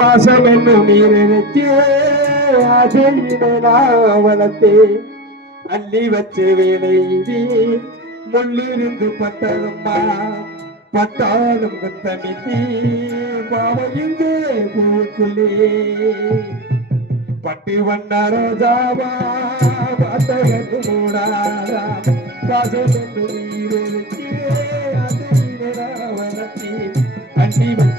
பாசம் என்னும் நீரிருச்சே அதையினை நான் வளர்த்தேன் அள்ளி வச்ச வேலையிலே முள்ளிருந்து பட்டதம்மா பட்டாலும் கத்தமித்தே பாவையுங்கே பூக்குள்ளே பட்டு வண்ண ரோஜாவா பார்த்தகத்து மூடாதா பாசம் என்னும் நீரிருச்சே அதையினை நான் வளர்த்தேன் அள்ளி வச்ச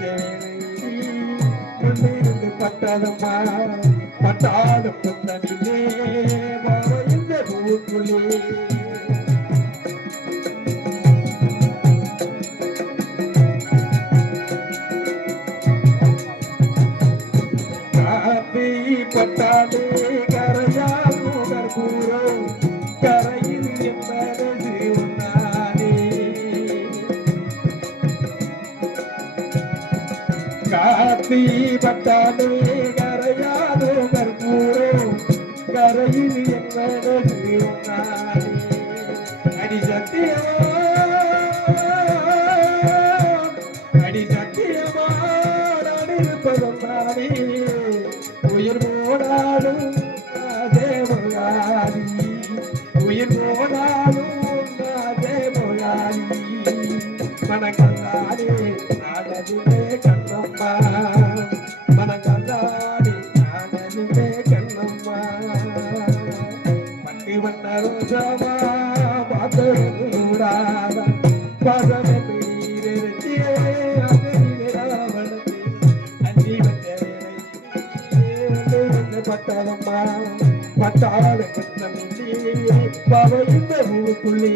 பட்டதம்மா பட்டாலும் புத்தனிலே இந்த பூக்குள்ளே காப்பி பட்டாலே கரையா புகர் கூறோ கரையில் என்பது உன்னாலே காப்பி பட்டாலே கரையாதோ கற்பூரம் கரையில் என்பது உன்னாலே அடி சத்தியமாடிருப்பதும் நானே உயிர் போடாடும் தேவகாரி உயிர் போடாடும் தேவகாரி மனக்கல்லாடே நாடதிலே கண்ணம்மா மனக்கல்லாடே நாடதிலே கண்ணம்மா பட்டு வண்ண ரோஜாவா பார்த்தூடாத பாசமே நீரிருச்சே அதிலே ராவணத்தை அள்ளி வச்ச வேலை பட்டாளம்மா பட்டாள கண்ணமில்லே பாவை இந்த ஊருக்குள்ளே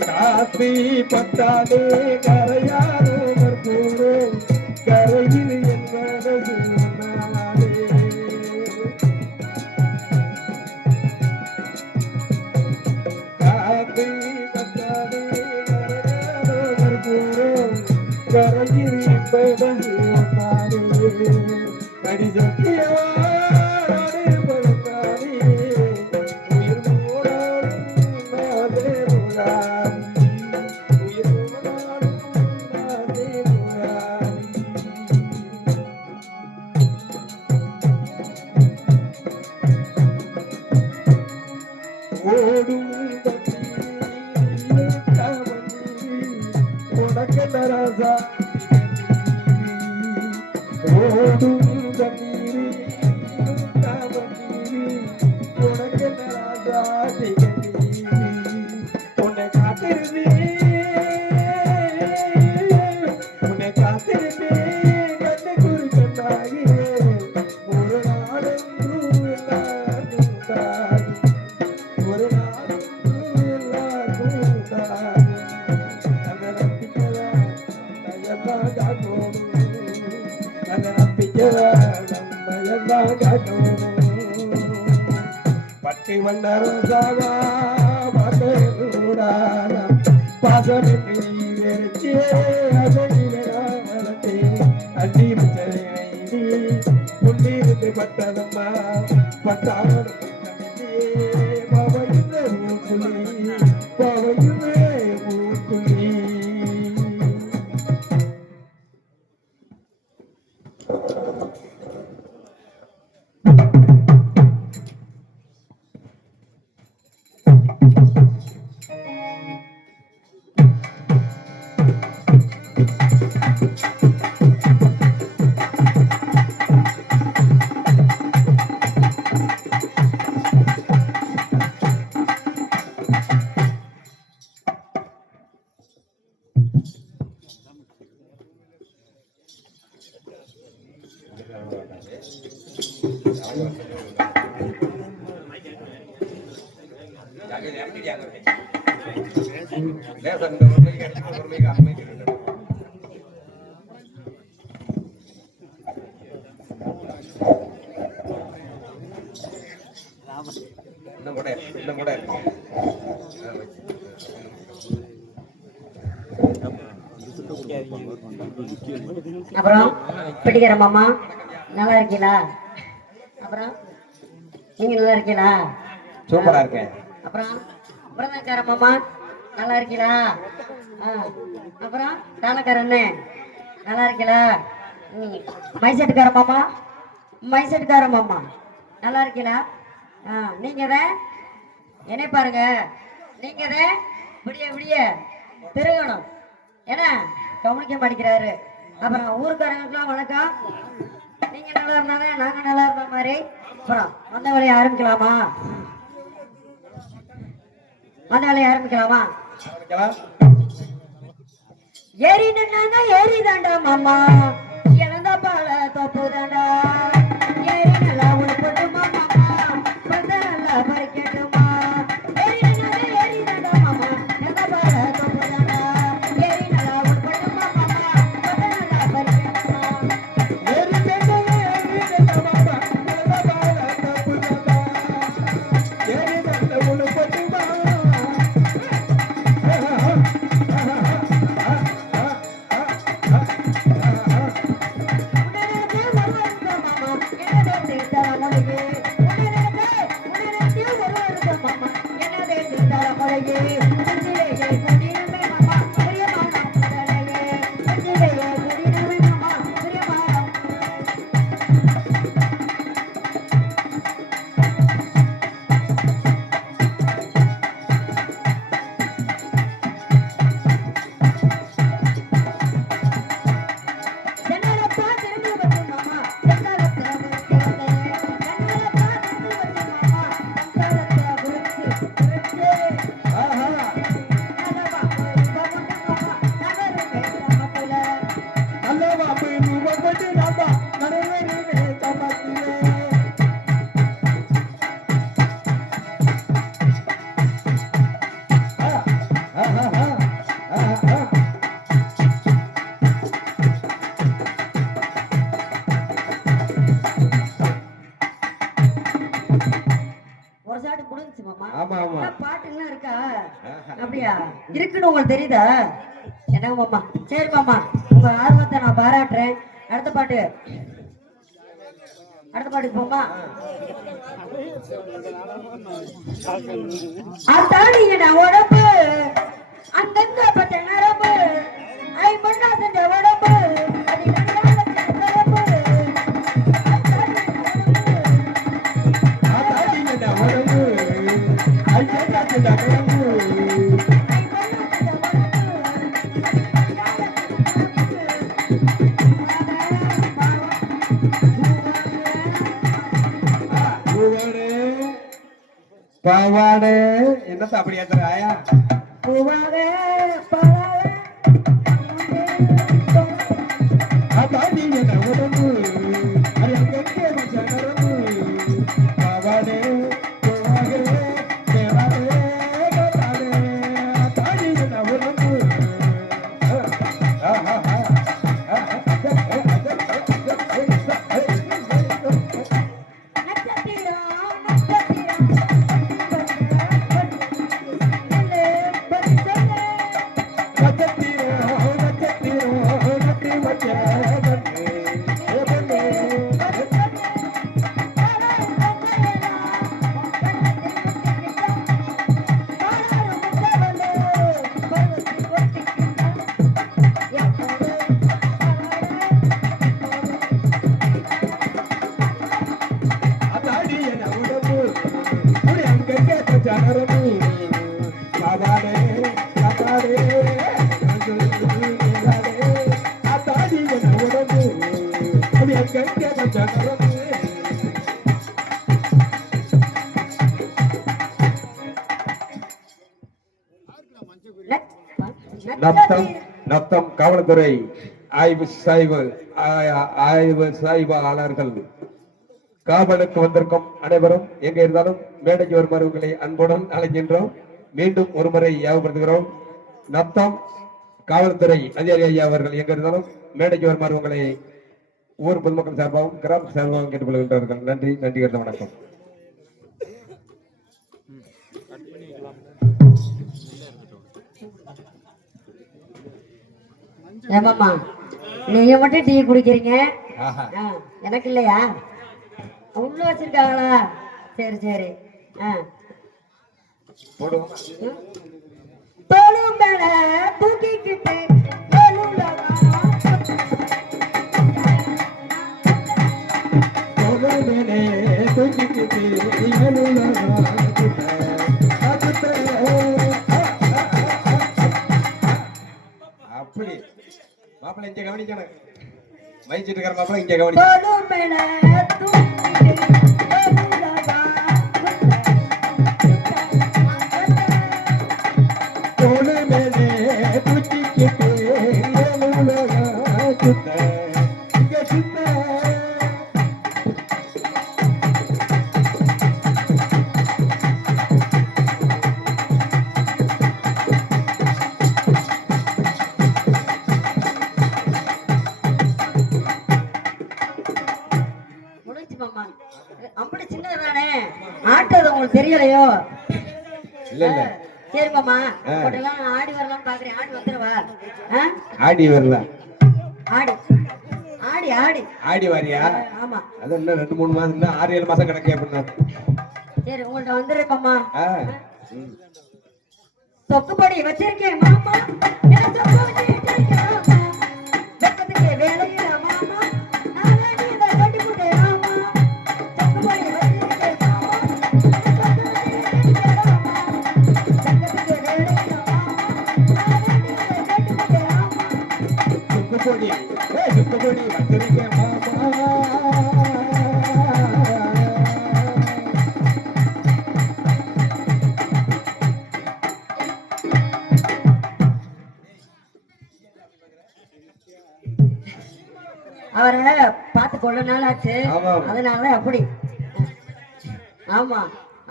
காப்பி பட்டாலே கரையாரோ கற்பூரம் கரையில் என்பது நாளே காப்பி பட்டாலே கரையாரோ கற்பூரம் கரையில் என்பது நாளே அடி சத்தியமா ஓடும் உனக்கரசா ஓடும் தண்ணீரி உனக்கரசா உன்னை காத்திருந்தே உன்னை காத்திருந்தே கண்ணை குறிக்கண்டாகி ஒரு நாடென்று பட்டு வண்ண ரோஜாவா பார்த்தூடாத பாசமே நீரிருச்சே அதையிலே வளர்த்தே அள்ளி வச்ச வேலை முன்னிருந்து பட்டதம்மா பட்டாலும் பாவையுமே ஊக்குள்ளி பாவையுமே ஊக்குள்ளி அப்புறம் பிடிக்கிற மாமா நல்லா இருக்கீங்களா? அப்புறம் நீங்க நல்லா இருக்கீங்களா? சூப்பரா இருக்கேன். அப்புறம் பிரதக்கார மாமா நல்லா இருக்கீங்களா? அப்புறம் தாளக்கார அண்ணே நல்லா இருக்கீங்களா? மைசெட்டுக்கார மாமா மைசெட்டுக்கார மாமா நல்லா இருக்கீங்களா? நீங்க தான் என்ன பாருங்க, நீங்க தான் விடிய விடிய திருகணும் ஏன்னா கவனிக்க மாட்டேங்கிறாரு. அப்புறம் ஊருக்காரங்களுக்குலாம் வணக்கம். நீங்க நல்லா இருந்தாங்க நாங்க நல்லா இருந்த மாதிரி. அப்புறம் வந்த வேலையை ஆரம்பிக்கலாமா? வந்த வேலையை ஆரம்பிக்கலாமா? ஏறி நின்னாங்க ஏறி தாண்டா மாமா இழந்த பால தோப்பு தாண்டா. ஏறி நல்லா உடுப்பட்டுமா மாமா பந்த நல்லா பறிக்கட்டுமா. ஏறி நின்னாங்க ஏறி தாண்டா மாமா இழந்த பால தோப்பு தாண்டா. ஏறி நல்லா உடுப்பட்டுமா மாமா பந்த நல்லா பறிக்கட்டுமா. பாட்டுலாம் இருக்கா? அப்படியா இருக்குன்னு உங்களுக்கு தெரியுதா? என்ன மாமா? சரி மாமா, உங்க ஆர்வத்தை நான் பாராட்டுறேன். அடுத்த பாட்டு போமா. அத்தாடிங்க உடம்பு அங்கங்க பட்ட நரம்பு ஐம்பண்ணா செஞ்ச உடம்பு அது பாவாடே என்னத்த அப்படி ஏத்துறாயா? பூவாடே அதாடி என்ன உடம்பு அது அங்கங்கே மச்ச நரம்பு. பாவாடே பூவாடே தேவாடே கோதாடே அதாடி என்ன உடம்பு. நத்தம் காவல்துறை ஆய்வு சாய்வாளர்கள் காவலுக்கு வந்திருக்கும் அனைவரும் எங்க இருந்தாலும் மேடைக்கு வருமாறு உங்களை அன்புடன் அழைக்கின்றோம். மீண்டும் ஒருமுறை ஞாபகப்படுத்துகிறோம். நத்தம் காவல்துறை அதிகாரி ஐயா அவர்கள் எங்க இருந்தாலும் மேடைக்கு வருமாறு உங்களை ஊர் பொதுமக்கள் சார்பாகவும் கிராம சார்பாகவும் கேட்டுக்கொள்கின்றார்கள். நன்றி நன்றி கருத்த வணக்கம். ஏமாமா நீங்க மட்டும் டீ குடிக்கிறீங்க, எனக்கு இல்லையா? உள்ள வச்சிருக்காங்களா? சரி சரி. போடுவோமா? தோளும் மேல தூக்கிக்கிட்டு மேலே தூக்கிக்கிட்டு அப்படி மாப்பிள்ளை இங்க கவனிக்கணும். மைச்சிட்டு இருக்கிற மாப்பிள்ளை இங்க கவனிக்கணும். தோளும் மேல தூக்கிக்கிட்டு தோளு மேலே தூக்கிக்கிட்டு சுத்த இங்க சுத்த முடிச்சு மாமா. அப்படி சின்னதானே ஆட்டது உங்களுக்கு தெரியலையோ? இல்ல இல்ல சரி மாமா, போட்டெல்லாம் ஆடி வரலாம் பாக்குறேன். ஆடி வந்துருவா. ஆடி வரல. ஆடி ஆடி ஆடி ஆடி வாரியா? ஆமா. அது இன்னும் 2-3 மாசம், இன்னும் 6-7 மாசம் கிடக்கு அப்படின்னா. சரி உங்கள்ட்ட வந்துடுறேன் மாமா. ம். சொக்குப்படி வச்சிருக்கேன் மாமா. என் சொக்குப்படி வச்சிருக்கேன் மாமா. வெக்கத்துக்கு வேலையில மாமா. நான் வேண்டி இதை கட்டி போட்டேன் மாமா. சொக்குப்படி வச்சிருக்கேன் மாமா. வெக்கத்துக்கு வேலையில மாமா. நான் வேண்டி இதை கட்டி போட்டேன் மாமா. சுக்குப்பொடி, சுக்குப்பொடி வச்சிருக்கேன் மாமா. அவரை பார்த்து கொள்ள நாள் ஆச்சு. ஆமா. அதனாலதான் அப்படி. ஆமா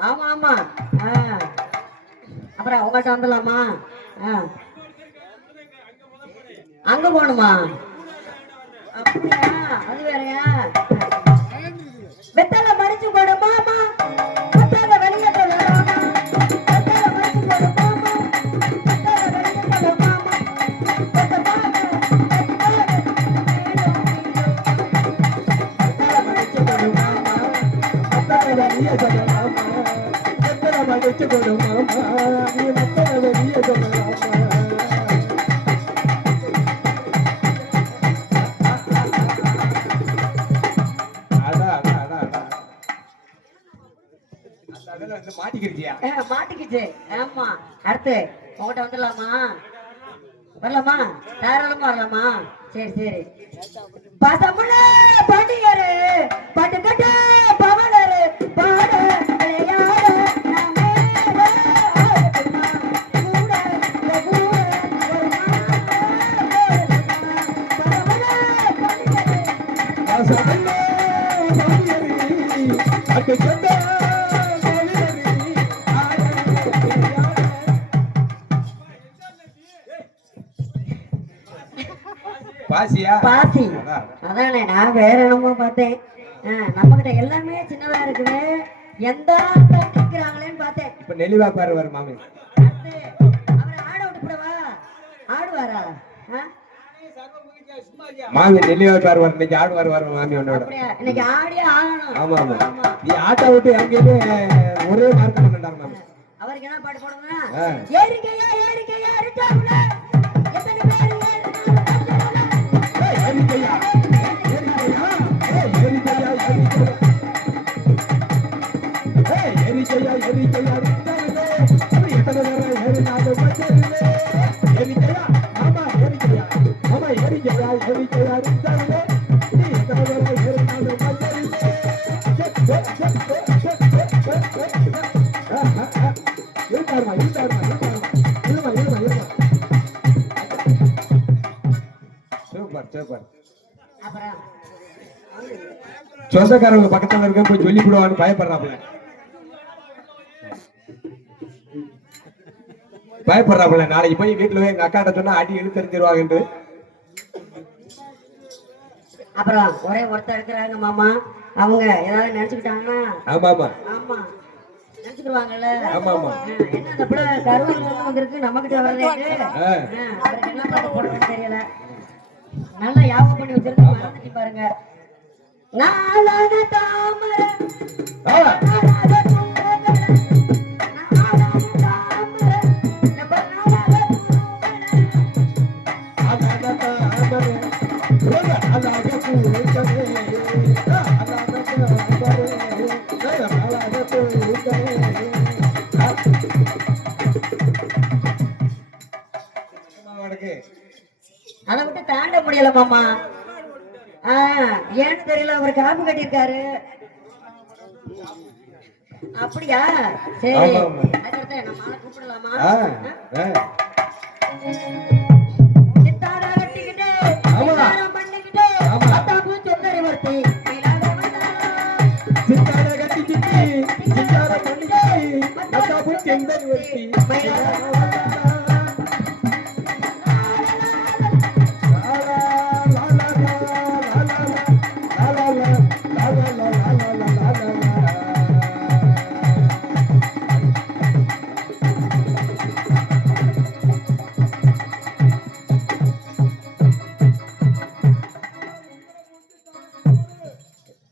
ஆமா ஆமா. அப்புறம் உங்கள்கிட்ட வந்துடலாமா? அங்க போகணுமா? அப்படியா? அது வேறையா? வெத்தலை மடிச்சு கொடு மாமா. வெத்தலை வெளியே கொடு மாமா. வெத்தலை மடிச்சு கொடு மாமா. வெத்தலை வெளியே கொடு மாமா. வெத்தலை மாமா. மாட்டிக்கிறியா? மாட்டிக்கிச்சு. ஆமா. அடுத்து உங்கள்கிட்ட வந்துடலாமா? வரலாமா? தாராளமா வரலாமா? சரி சரி. பசமுள்ள பாண்டியரு பாட்டு கட்டு பவனரு பாட விளையாட நாமே பாசியா? பாசி. அதானே நான் வேற என்னமோ பார்த்தேன். நம்ம கிட்ட எல்லாமே சின்னதா இருக்குது. எந்த கேட்கிறாங்களேன்னு பார்த்தேன். இப்ப நெளிவா பாருவாரு மாமி. அவரை ஆட விட்டுப்படவா? ஆடுவாரா? மாமி நெளிவா பாருவார். இன்னைக்கு ஆடுவார் வர மாமி உன்னோட. அப்படியா? இன்னைக்கு ஆடியே ஆகணும். ஆமா ஆமா. நீ ஆட்ட விட்டு எங்கேயுமே ஒரே மார்க் பண்ணாரு மாமி. அவருக்கு என்ன பாட்டு போடுங்க? ஏறிக்கையா ஏறிக்கையா இருக்காங்கள எத்தனை பேர் ஏறிக்கையா ஏறிக்கையா ஏறிக்கையா ஏறிக்கையா ஏறிக்கையா அப்படி எத்தனை பேர் ஏறினாலும் ஏறிக்கையா ஆமா ஏறிக்கையா ஆமா ஏறிக்கையா ஏறிக்கையா இருக்காங்களே நீ எத்தனை பேர் ஏறினாலும் இருக்காருமா இருக்காருமா இருமா இருமா இருமா. Super super. அப்புறம் சொந்தக்காரங்க பக்கத்துல இருக்க போய் சொல்லி விடுவான்னு பயப்படுறாப்புல நாளைக்கு போய் வீட்டுல போய் எங்க அக்காட்ட சொன்னா அடி இழுத்து தெரிஞ்சிருவாங்க. அப்புறம் ஒரே ஒருத்தர் இருக்கிறாங்க மாமா. அவங்க ஏதாவது நினைச்சுக்கிட்டாங்கன்னா ஆமா ஆமா ஆமா நினைச்சுக்குவாங்கல்ல. ஆமா ஆமா. என்ன அந்த பிள்ளை கருவங்க வந்திருக்கு நம்ம கிட்ட வரதே. அவருக்கு என்ன பாட்டு போடுறதுன்னு தெரியல. நல்லா ஞாபகம் பண்ணி வச்சிருந்து மறந்துட்டு பாருங்க. நாளான தாமரை நாளான அதை விட்டு தாண்ட முடியல மாமா. ஏன்னு தெரியல, அவர் காப்பு கட்டியிருக்காரு. அப்படியா? சரி, ஆமா, ஆமா. அதுக்கடுத்து நம்ம ஆளை கூப்பிடலாமா? சித்தாரம் கட்டிக்கிட்டு, ஆமா. சித்தாரம் பண்ணிக்கிட்டு, ஆமா. அத்தாக்கும் சுந்தரி ஒருத்தி, மயிலாக வந்தாளா. சித்தார கட்டி சித்தி சித்தார பண்ணிட்டு மத்தாப்பு செந்தன் ஒருத்தி மயிலாக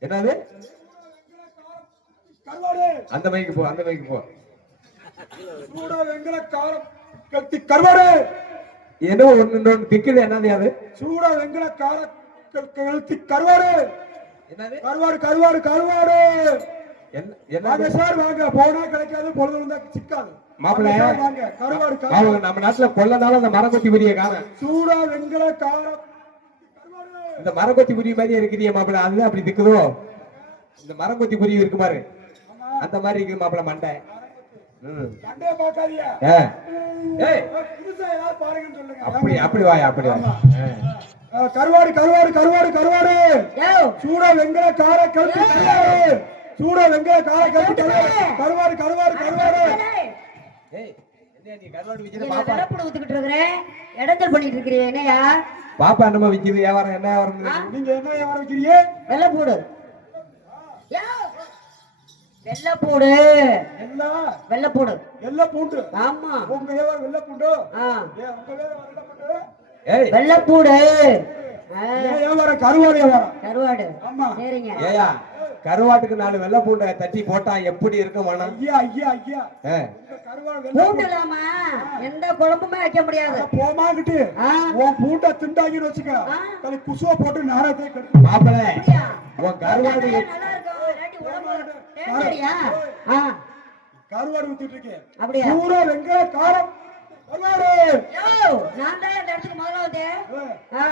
என்னது? கருவாடு அந்த மைக்கு போ, அந்த மைக்கு போ. சூடா வெங்கல காரம் கட்டி கருவாடு என்ன ஒண்ணு திக்குது, என்னது அது? சூடா வெங்கல கார கட்டி கருவாடு என்னது? கருவாடு கருவாடு கருவாடு என்ன வாங்க சார் வாங்க, போனா கிடைக்காது, பொழுது வந்தா சிக்காது. மாப்பிள்ளை, வாங்க சார், வாங்க கருவாடு கருவாடு அவங்க நம்ம நாட்டுல கொல்லனால அந்த மரங்கொத்தி புரிய காணேன். சூடா வெங்கல காரம் கருவாடு இந்த மரங்கொத்தி புரிய மாதிரி இருக்கிறிய மாப்பிள்ள, அதுதான் அப்படி திக்குதோ? இந்த மரங்கொத்தி புரிய இருக்கு பாரு, அந்த மாதிரி இருக்கு மாப்பிள்ள மண்டை. சண்டைய பாக்காதீங்க. ஏய், புதுசா ஏதாவது பாருங்கன்னு சொல்லுங்க. அப்படி அப்படி வாயா, அப்படி வா. கருவாடு கருவாடு கருவாடு கருவாடு யோ, சூடா வெங்கல கார கட்டி கருவாடு சூடா வெங்கல கார கட்டி கருவாடு கருவாடு கருவாடு ஏய், என்ன நீ கருவாடு விக்கிற நீங்க பாப்பா? நிலப்படம் ஊத்திக்கிட்டு இருக்கிறேன், இடஞ்சல் பண்ணிட்டு இருக்கிறீங்க. என்னையா பாப்பா என்னமா விக்குது? வியாபாரம் என்ன வியாபாரம்? நீங்க என்ன வியாபாரம் வைக்கிறீங்க? வெள்ளப்பூடு. யோ, வெள்ளப்பூடு எல்லாம் வெள்ளப்பூடு. எல்லாம் பூண்டு. ஆமா. உங்க வியாபாரம் வெள்ளை பூண்டு. ஆ, உங்க வியாபாரம் வெள்ளை பூண்டு. ஏய், வெள்ளப்பூடு. என் வியாபாரம் கருவாடு வியாபாரம். கருவாடு. ஆமா. சரிங்க. ஏயா, கருவாட்டுக்கு 4 வெள்ளை பூண்டை தட்டி போட்டா எப்படி இருக்கும் மனம்? ஐயா ஐயா ஐயா ஆ, உங்க கருவாடு வெள்ளை பூண்டு இல்லாம எந்த குழம்புமே வைக்க முடியாது. போமாங்கிட்டு ஆ, உன் பூண்டை திண்டாங்கின்னு வச்சுக்க. ஆ. தலை குசுவா போட்டு நாரத்தை கட்டு. மாப்பிள்ள, அப்படியா? உன் கருவாடு நல்லா இருக்கும். இல்லாட்டி உடம்பு டேஞ்சரியா? ஆ, கருவாடு ஊத்திட்டு இருக்கேன். அப்படியா? சூடா வெங்காய காரம் கருவாடு. யோ, நான் தான் இந்த இடத்துக்கு முதல்ல வந்தேன். ஆ,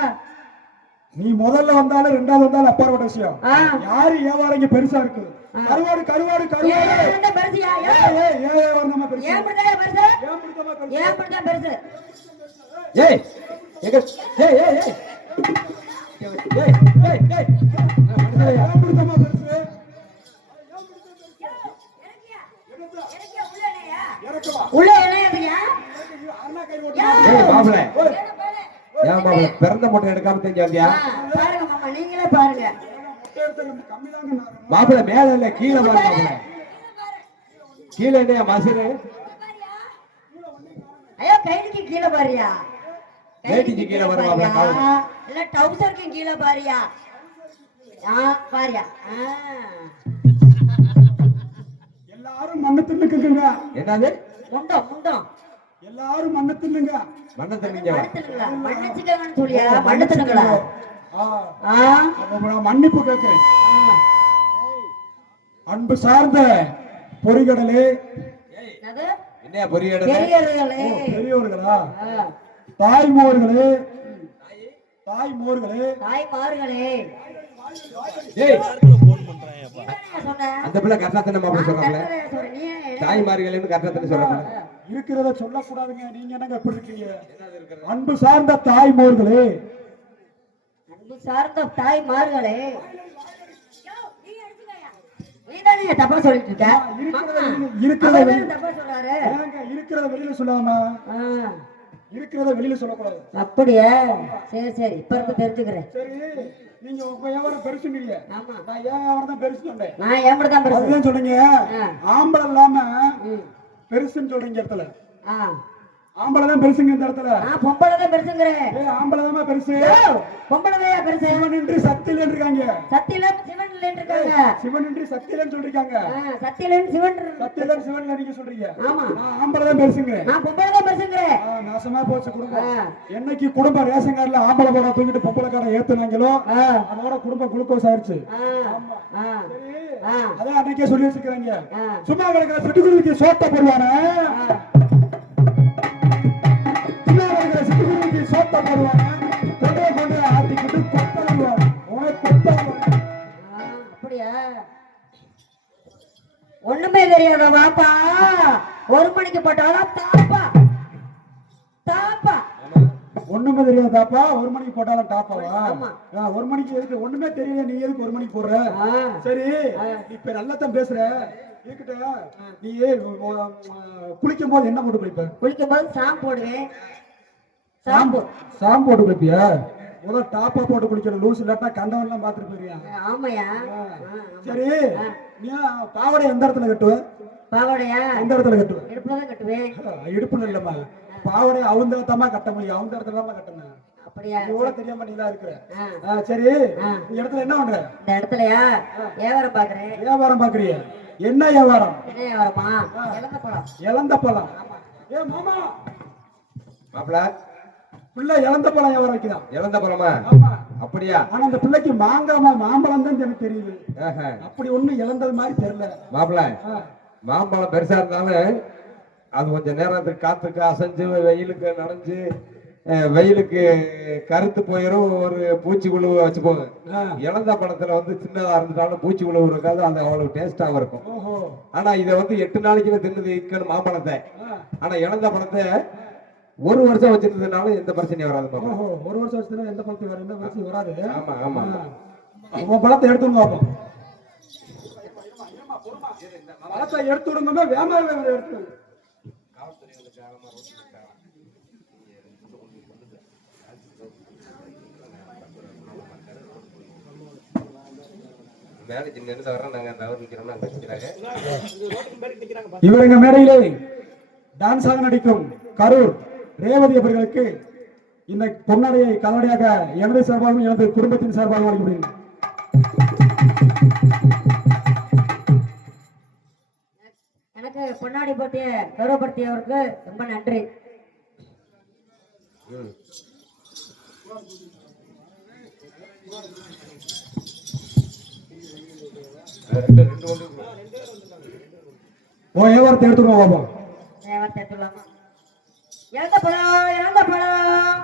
நீ முதல்ல வந்தாலும் ரெண்டாவது வந்தாலும் அப்பாற்பட்ட விஷயம். ஆ. யாரு வியாபாரம் இங்க பெருசா இருக்கு? கருவாடு கருவாடு ஏன் கருவாடு. என்ன பெருசுயா? யோ, ஏய் வியாபாரம் நம்ம பெருசு. ஏன் இப்படிதான் பெருசு? ஏன் பிடித்தமா பெருசு? ஏன் இப்படிதான் பெருசு? ஏய், எங்க ஏய் ஏய் ஏய் ஏய் ஏய் ஏய் ஏன் பிடித்தமா பெருசு? இறக்குவா. உள்ள இணையதுயா? அண்ணா கை ஓட்டு. ஏய் மாப்பிள்ள, ஏன் மாப்பிள்ள பிறந்த மொட்டை எடுக்காம தெரிஞ்ச வந்தியா? பாருங்க மாமா, நீங்களே பாருங்க. முட்டை எடுத்து கம்மிதாங்க நான். மாப்பிள்ள மேல இல்ல, கீழே பாரு மாப்பிள்ள. கீழே என்னையா மசுரு? ஐயோ, கைதிக்கு கீழே பாரியா? வேட்டிக்கு கீழே பாரு மாப்பிள்ள, காவல். இல்ல டவுசருக்கு கீழே பாரியா? பாரியா? எல்லாரும் மண்ணு தின்னுக்குங்க. என்னது? முண்டம் முண்டம். எல்லாரும் மண்ணு தின்னுங்க. மண்ணை தண்ணிங்க. மன்னிச்சுங்களா? மன்னிச்சுக்கங்கன்னு சொல்லியா? மன்னிச்சுங்களா? அப்ப நான் மன்னிப்பு கேட்கிறேன். அன்பு சார்ந்த பொறிகடலே, என்னது? என்னையா பொரியடு? பெரியவர்களே. பெரியவர்களா, ஆ, தாய்மோர்களே, தாய்மோர்களே, தாய்மார்களே. ஏய், என்னய்யா சொன்ன? அந்த பிள்ளை கரெக்டா தானே மாப்பிள்ள சொல்றாங்க? கரெக்டா சொல்ற. நீ ஏன் என்ன- தாய்மார்கள்னு கரெக்டா தானே சொல்றாங்க? இருக்கிறத சொல்லக்கூடாதுங்க. நீங்க என்னங்க எப்படி இருக்கீங்க? அன்பு சார்ந்த தாய்மோர்களே, அன்பு சார்ந்த தாய்மார்களே. நீதானே தப்பா சொல்லிட்டு இருக்க? இருக்கிறத அவர் வெளியில- தானே தப்பா சொல்றாரு. ஏங்க இருக்கிறத வெளியில சொல்லாமா? ஆ, இருக்கிறத வெளியில சொல்லக்கூடாது. அப்படியா? சரி சரி, இப்ப இருந்து தெரிஞ்சுக்கிறேன். சரி, நீங்க உங்க வியாபாரம் பெருசுங்கிறீங்க. ஆமா, நான் ஏன் வியாபாரம் தான் பெருசு சொன்னேன். நான் ஏம்படிதான் பெருசு. அதுதான் சொல்றீங்க. ஆ. ஆம்பளை இல்லாம ம். பெருசுன்னு சொல்றீங்க இடத்துல. ஆ, ஆம்பளை தான் பெருசுங்க இந்த இடத்துல. நான் பொம்பளை தான் பெருசுங்கிறேன். ஆம்பளை தான் பெருசு. பொம்பளை தான் பெருசு. சிவனின்றி சக்தியில இருக்காங்க. சத்தியில சிவன் இருக்காங்க. சிவனின்றி சக்தியிலன்னு சொல்றீங்க. சத்தியில சிவன். சக்தியில சிவன்ல நீங்க சொல்றீங்க. ஆமா, நான் ஆம்பளை தான் பெருசுங்க. நான் பொம்பளை தான் பெருசுங்கிறேன். நாசமா போச்சு குடும்பம். ஆ. என்னைக்கு குடும்ப ரேஷன் கார்டுல ஆம்பளை போட தூக்கிட்டு பொம்பளை காரை ஏத்துனாங்களோ ஆ, அதோட குடும்பம் குளுக்கோஸ் ஆயிருச்சு. ஆ, ஆ, ஆ, அதான் அன்னைக்கே சொல்லி வச்சுக்கிறாங்க. ஆ. சும்மா கிடக்கிற சிட்டுக்குருவிக்கு சோத்த போடுவானே, சும்மா கிடக்கிற சிட்டுக்குருவிக்கு சோத்த போடுவானே, மணிக்கு போட்டாலும் தாப்பா தாப்பா. ஒண்ணுமே தெரியாதாப்பா? ஒரு மணிக்கு போட்டாலும் டாப்பாவா? ஆமா. ஒரு மணிக்கு எதுக்கு? ஒண்ணுமே தெரியல, நீ எதுக்கு ஒரு மணிக்கு போடுற? சரி, நீ இப்ப நல்லதான் பேசுற. இருக்கட்ட, நீ குளிக்கும் போது என்ன போட்டு குளிப்ப? குளிக்கும் போது ஷாம்பு போடுவேன். ஷாம்பு ஷாம்பு போட்டு குளிப்பியா? முதல்ல டாப்பா போட்டு குளிக்கணும். லூஸ் இல்லாட்டா கண்டவன் எல்லாம் பாத்துட்டு போயிருவியா? ஆமாயா. சரி, நீ பாவாடை எந்த இடத்துல கட்டுவ? பாவாடையா எந்த இடத்துல கட்டுவ? இடுப்புலதான் கட்டுவேன். இடுப்புல இல்லம்மா, பாவாடை அவங்க இடத்தமா கட்ட முடியும். அவங்க இடத்துல தான் கட்டணும். அப்படியா? இவ்வளவு தெரியாம நீ தான் இருக்கிற. சரி, இந்த இடத்துல என்ன பண்ற? இந்த இடத்துலயா வியாபாரம் பாக்குறேன். வியாபாரம் பாக்குறிய? என்ன வியாபாரம்? என்ன வியாபாரமா? இழந்த பழம். இளந்த பழம். ஏ மாமா, மாப்பிள பிள்ளை இளந்த பழம் வியாபாரம் வைக்குதான். இழந்த பழமா? ஆமா. அப்படியா? ஆனா அந்த பிள்ளைக்கு மாம்பழம் தான் எனக்கு தெரியுது. ஆஹா. அப்படி ஒண்ணு இழந்தது மாதிரி தெரியல. மாப்பிள மாம்பழம் பெருசா இருந்தாலும் அது கொஞ்சம் நேரத்துக்கு காத்துக்கு அசைஞ்சு வெயிலுக்கு நனைஞ்சு வெயிலுக்கு கருத்து போயிடும். ஒரு பூச்சிக்குழு வச்சுப்போங்க. இழந்த பழத்துல வந்து சின்னதா இருந்துட்டாலும் பூச்சிக்குழு இருக்காது. அது அவ்வளவு டேஸ்டாவும் இருக்கும். ஓஹோ. ஆனா இதை வந்து 8 நாளைக்கு தின்னு இருக்கணும் மாம்பழத்தை. ஆனா இழந்த பழத்தை 1 வருஷம் வச்சிருந்ததுனால எந்த பிரச்சனையும் வராது. ஓஹோ, 1 வருஷம் வச்சுனா எந்த பழத்து வர எந்த பிரச்சனையும் வராது. ஆமா ஆமா. உன் பழத்தை எடுத்துங்க பாப்போம். பழத்தை எடுத்து விடுங்க. வியாபாரம் எடுத்து இவருங்க மேடையிலே டான்ஸாக நடிக்கும் கரூர் ரேவதி அவர்களுக்கு இந்த பொன்னாடையை கால்நடையாக எனது சார்பாகவும் எனது குடும்பத்தின் சார்பாகவும் வழங்கப்படுகிறது. எனக்கு பொன்னாடி போட்டிய கௌரவப்படுத்தியவருக்கு ரொம்ப நன்றி. வியாபாரத்தை எடுத்துருவோம் பாப்போம். வியாபாரத்தை எடுத்துடலாமா? இழந்த பழம் இழந்த பழம்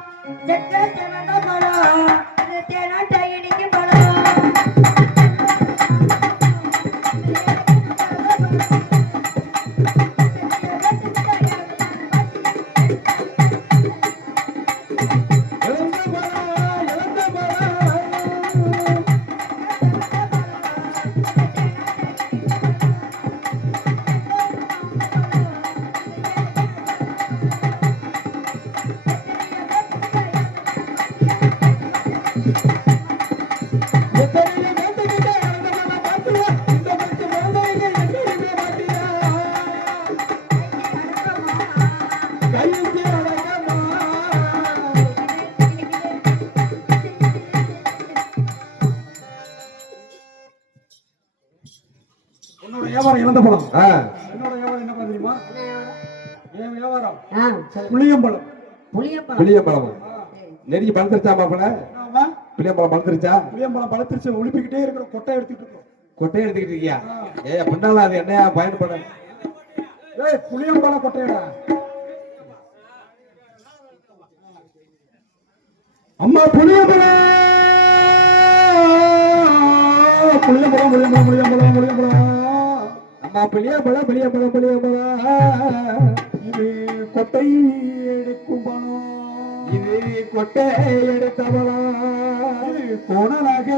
செக்க தேவந்த பழம் இது தேனாட்டை இனிக்கும் பழம். என்னோட வியாபாரம் இழந்த பழம். ஆ. என்னோட வியாபாரம் என்ன பண்ண தெரியுமா? என் வியாபாரம் சரி. புளியம்பழம். புளியம்பழம். புளியம்பழம் நெருங்கி பழுத்துருச்சா மாப்பிள? ஆமா, புளியம்பழம் பழுத்துருச்சா? புளியம்பழம் பழத்திருச்சு. ஒளிப்பிக்கிட்டே இருக்கிற கொட்டை எடுத்துட்டு இருக்கோம். கொட்டையை எடுத்துக்கிட்டு இருக்கியா? பின்னால அது என்னையா பயன்பட? ஏய், புளியம்பழம் கொட்டையடா. அம்மா புளியம்பழம் புளியம்பழம் புளியம்பழம் புளியம்பழம் புளியம்பழம். அம்மா புளியம்பழம் புளியம்பழம் புளியம்பழம். இது கொட்டை எடுக்கும் பழம். இது கொட்டை எடுத்த பழம். இது கோணலாக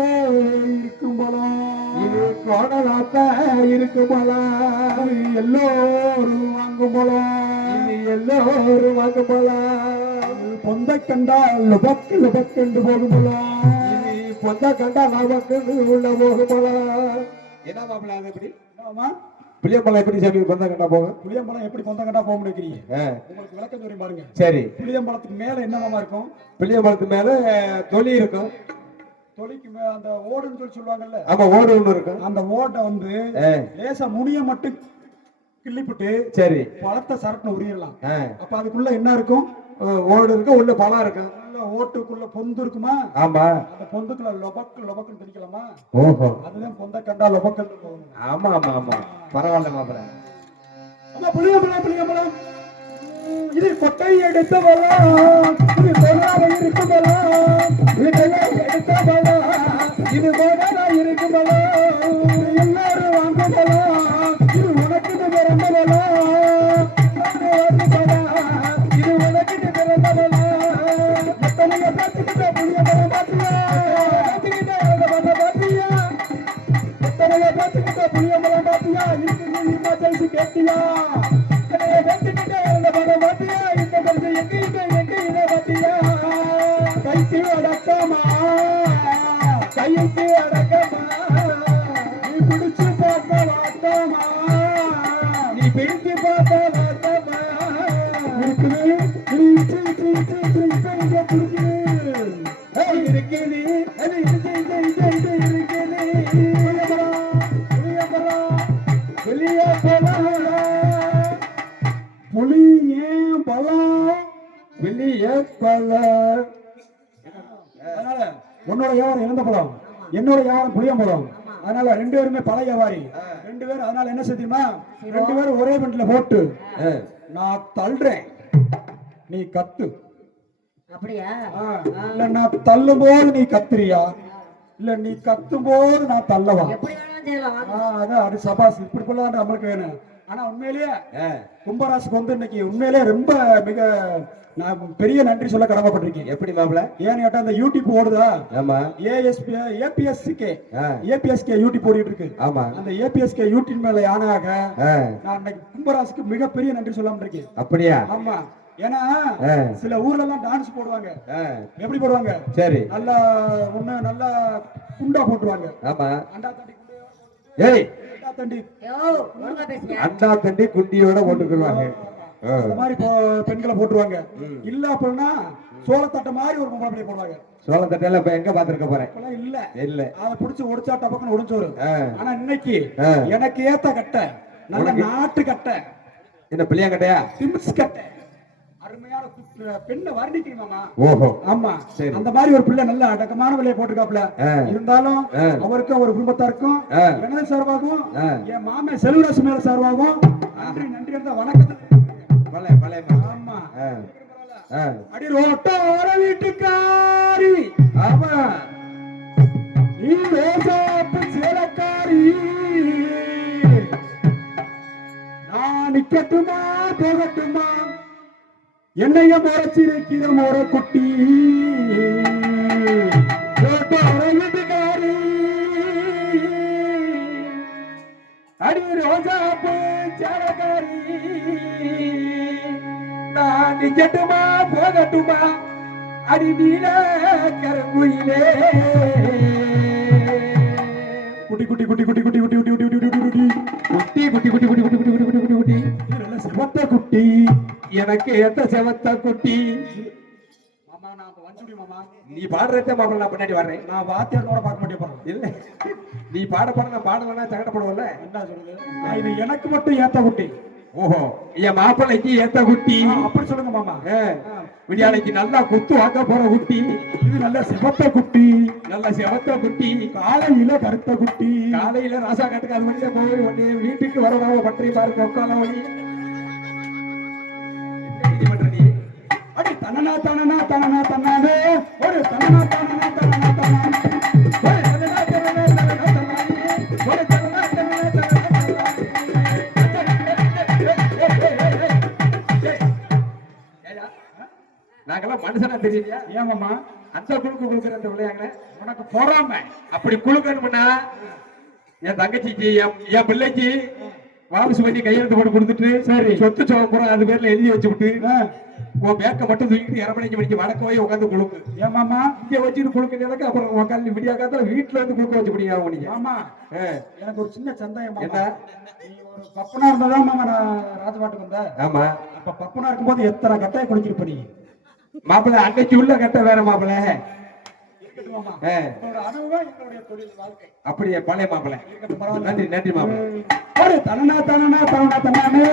இருக்கும் பழம். இது கோணலாத்த இருக்கும் பழம். இது எல்லோரும் வாங்கும் பழம். இது எல்லோரும் வாங்கும் பழம். பொந்த கண்டால் லபக்கு லபக்கு என்று போகும் பழம். இது பொந்த கண்டா நமக்கு உள்ள போகும் பழம். என்ன மாப்பிள்ள அது எப்படி? ஆமா, புளியம்பழம் எப்படி சாமி பொந்த கண்டா போகும்? புளியம்பழம் எப்படி பொந்த கண்டா போக முடிக்கிறீங்க? ஆ. உங்களுக்கு விளக்கம் தெரியும் பாருங்க. சரி. புளியம்பழத்துக்கு மேல என்னமா இருக்கும்? புளியம்பழத்து மேல தொலி இருக்கும். தொலிக்கு மேல அந்த ஓடுன்னு சொல்லி சொல்லுவாங்கல்ல. ஆமா, ஓடு ஒண்ணு இருக்கும். அந்த ஓட்டை வந்து லேசா முடிய மட்டும் கிள்ளிப்புட்டு சரி பழத்தை சரட்டுன்னு உரியலாம். ஆ. அப்ப அதுக்குள்ள என்ன இருக்கும்? ஓடு இருக்கும், உள்ள பழம் இருக்கும். உள்ள ஓட்டுக்குள்ள பொந்து இருக்குமா? ஆமா. அந்த பொந்துக்குள்ள லொபக்கு லொபக்குன்னு தெரிக்கலாமா? ஓஹோ. அதுதான் பொந்த கண்டா லொபக்குன்னு போகும். ஆமா ஆமா ஆமா, பரவாயில்ல மாப்பிள்ள. ஆமா, புளியம்பழம் புளியம்பழம். இது கொட்டை எடுத்த பழம். இது பொருளாக இருக்கும் பழம். இது எடுத்த பழம். இது பொருளாக இருக்கும் பழம். எல்லாரும் வாங்கும் பழம். இது உனக்கு பிறந்த பழம். பாத்தியா வெட்டிக்கிட்டே இருந்த படம் பாத்தியா இந்த பரிசு எங்க இதை பாத்தியா கைக்கு அடக்கமா கைக்கு அடக்கமா நீ பிடிச்சு பார்த்த வாட்டமா நீ பிடிச்சு பார்த்த வாட்டமா இருக்குது புலி ஏன் பலம் வெளிய பலம் அதனால உன்னோட வியாபாரம் இழந்த பழம் என்னோட வியாபாரம் புளியம்பழம் அதனால ரெண்டு பேருமே பழைய வியாபாரி ரெண்டு பேரும் அதனால என்ன செய்யுமா ரெண்டு பேரும் ஒரே பண்டில போட்டு நான் தள்ளுறேன் நீ கத்து அப்படியா இல்ல நான் தள்ளும் போது நீ கத்துறியா இல்ல நீ கத்தும் போது நான் தள்ளவா எப்படி வேணாலும் செய்யலாம் அதான் அது சபாஸ் இப்படி போல நம்மளுக்கு வேணும் ஆனா உண்மையிலேயே கும்பராசுக்கு வந்து இன்னைக்கு உண்மையிலேயே ரொம்ப மிக நான் பெரிய நன்றி சொல்ல கடமைப்பட்டிருக்கேன். எப்படி மாப்ள? ஏன்னு கேட்டா அந்த யூடியூப் ஓடுதா? ஆமா. ஏபிஎஸ்கே யூடியூப் ஓடிட்டு இருக்கு. ஆமா. அந்த ஏபிஎஸ்கே யூடியூப் மேல யானாக நான் இன்னைக்கு கும்பராசுக்கு மிகப்பெரிய நன்றி சொல்லாம இருக்கேன். அப்படியா? ஆமா. ஏன்னா சில ஊர்ல எல்லாம் டான்ஸ் போடுவாங்க. எப்படி போடுவாங்க? சரி. நல்லா ஒண்ணு நல்லா குண்டா போட்டுருவாங்க. ஆமா. அண்டா தண்டி ஏய் அண்டா தண்டி அண்டா தண்டி குண்டியோட போட்டுக்குவாங்க. அந்த மாதிரி பெண்களை போட்டுருவாங்க. இல்ல அப்படின்னா சோளத்தட்டை மாதிரி ஒரு பொம்பளை போடுவாங்க. சோளத்தட்டையில இப்ப எங்க பாத்துருக்க போறேன்? இல்ல இல்ல அதை புடிச்சு ஒடிச்சா டபக்குன்னு ஒடிஞ்சோரு. ஆனா இன்னைக்கு எனக்கு ஏத்த கட்டை நல்ல நாட்டு கட்டை. என்ன பிள்ளையா கட்டையா? திம்ஸ் கட்டை. அருமையான பெண்ணை வர்ணிக்கணுமாமா. ஓஹோ. ஆமா. அந்த மாதிரி ஒரு பிள்ளை நல்ல அடக்கமான விலையை போட்டுருக்காப்ல. இருந்தாலும் அவருக்கும் ஒரு குடும்பத்தாருக்கும் எனது சார்பாகவும் என் மாமே செல்வராசு மேல சார்பாகவும் நன்றி நன்றி அந்த வணக்கத்தை. ஆமா. அடி ரோட்டோர வீட்டுக்காரி. ஆமா. நீ ரோசாப்பு சேலக்காரி. நான் நிக்கட்டுமா போகட்டுமா என்னைய முறைச்சிருக்கிற மோர குட்டி. ரோட்டோர வீட்டுக்காரி. அடி ரோசாப்பு சேலக்காரி. நான் நிக்கட்டுமா போகட்டுமா அடி நீல கருங்குயிலே. குட்டி குட்டி குட்டி குட்டி குட்டி குட்டி குட்டி குட்டி குட்டி குட்டி குட்டி குட்டி குட்டி குட்டி குட்டி குட்டி குட்டி குட்டி குட்டி நல்ல செவத்த குட்டி. எனக்கு ஏத்த செவத்த குட்டி. மாமா நான் வந்துடி மாமா. நீ பாடுறத மாமா நான் பின்னாடி வர்றேன். நான் வாத்தியாரோட பார்க்க மாட்டேன் போறேன். இல்ல நீ பாட நான் பாடலன்னா சங்கடப்படுவல்ல. என்ன சொல்றது? இது எனக்கு மட்டும் ஏத்த குட்டி. ஓஹோ. என் மாப்பிள்ளைக்கு ஏத்த குட்டி. அப்படி சொல்லுங்க மாமா. விடியாளைக்கு நல்லா குத்து வாங்க போற குட்டி. இது நல்ல செவத்த குட்டி. நல்ல செவத்த குட்டி. காலையில கருத்த குட்டி. காலையில ராசா காட்டுக்கு அது மணில போய் உடனே வீட்டுக்கு வரணும். பற்றி பாருங்க உட்கால வழி. அடி தனனா தனனா தனனா தன்னானே ஒரு தனனா தனனா தனனா தன்னானே ஒரு தனனா தனனா தனனா தன்னானே ஒரு தனனா தனனா தனனா நாங்கெல்லாம் மனுஷனா தெரியலையா? ஏமாமா அந்த குழுக்கு குழுக்கிற அந்த விளையாங்க உனக்கு போறாம அப்படி குழுக்கணும்னா என் தங்கச்சிக்கு என் பிள்ளைக்கு வாபஸ் பண்ணி கையெழுத்து போட்டு கொடுத்துட்டு சரி சொத்து சோகம் அது பேர்ல எழுதி வச்சு விட்டு உன் பேக்க மட்டும் தூக்கிட்டு 2 மணிக்கு வடக்கு போய் உட்காந்து குழுக்கு. ஏமாமா இங்க வச்சுட்டு குழுக்கு அப்புறம் உட்காந்து விடியா காலத்துல வீட்டுல இருந்து குழுக்க வச்சு முடியாது நீங்க. ஆமா. எனக்கு ஒரு சின்ன சந்தேகம். என்ன? நீ ஒரு பப்பனா இருந்தாதான் மாமா நான் ராஜபாட்டுக்கு வந்தேன். ஆமா. அப்ப பப்பனா இருக்கும்போது எத்தனை கட்டையை குளிச்சிருப்ப நீ? மாப்பிள்ள அன்னைக்கு உள்ள கட்ட வேற மாப்பிள்ள. அப்படியே பழைய மாப்பிள்ள. நன்றி நன்றி மாப்பிள்ள. தனனா தனனா தனனா தன்னானே